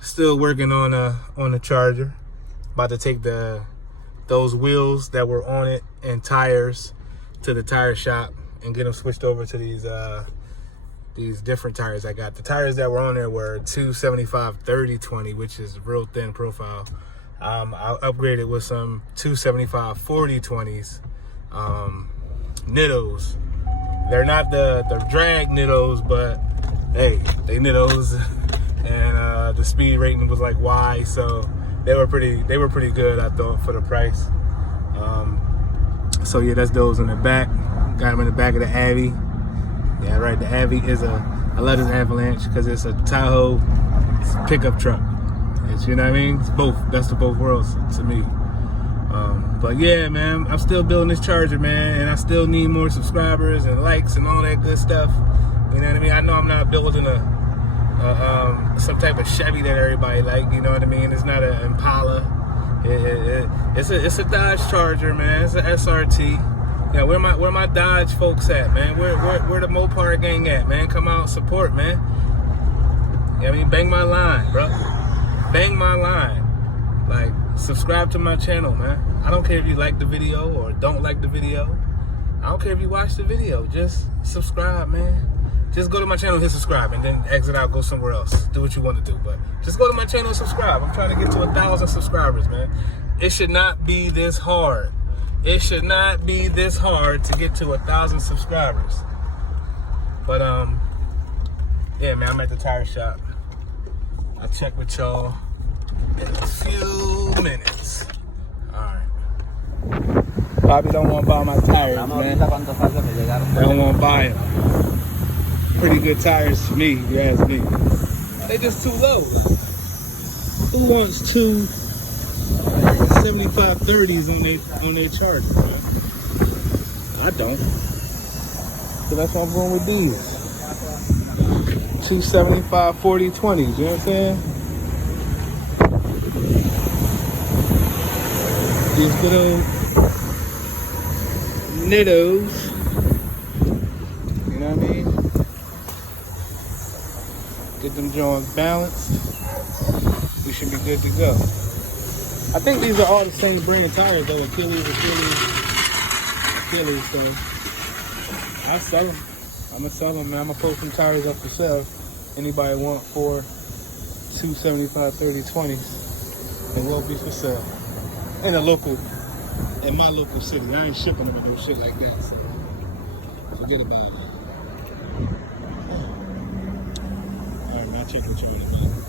Still working on the Charger. About to take those wheels that were on it and tires to the tire shop and get them switched over to these different tires I got. The tires that were on there were 275 30/20, which is real thin profile. I upgraded with some 275 40/20s, Nittos. They're not the drag Nittos, but hey, they Nittos, and the speed rating was like Y, so they were pretty good, I thought, for the price. So yeah, that's those in the back. Got them in the back of the Avi. Yeah, right. The Avi is I love this Avalanche because it's a Tahoe pickup truck. It's, you know what I mean? It's both. Best of both worlds to me. But yeah, man, I'm still building this Charger, man, and I still need more subscribers and likes and all that good stuff. You know what I mean? I know I'm not building some type of Chevy that everybody like. You know what I mean? It's not an Impala. It's a Dodge Charger, man. It's an SRT. Yeah, where my Dodge folks at, man? Where the Mopar gang at, man? Come out and support, man. Yeah, I mean, bang my line, bro. Bang my line. Like, subscribe to my channel, man. I don't care if you like the video or don't like the video. I don't care if you watch the video. Just subscribe, man. Just go to my channel and hit subscribe, and then exit out, go somewhere else. Do what you want to do, but just go to my channel and subscribe. I'm trying to get to 1,000 subscribers, man. It should not be this hard. It should not be this hard to get to 1,000 subscribers. But yeah, man, I'm at the tire shop. I'll check with y'all in a few minutes. Alright. Probably don't want to buy my tires, man. I don't want to buy them. Pretty good tires to me, if you ask me. They just too low. Who wants two 75 30s on their Charger, man? I don't. So that's why I'm going with these. 275 40/20s, you know what I'm saying? These little Nittos. You know what I mean? Get them joints balanced. We should be good to go. I think these are all the same brand tires though. Achilles. So I'll sell them. I'm gonna sell them, man. I'm gonna post some tires up for sale. Anybody want 4 275 30/20s? They will be for sale. In my local city. I ain't shipping them and no shit like that. So forget about it. Alright, man, I'll check with y'all in a minute.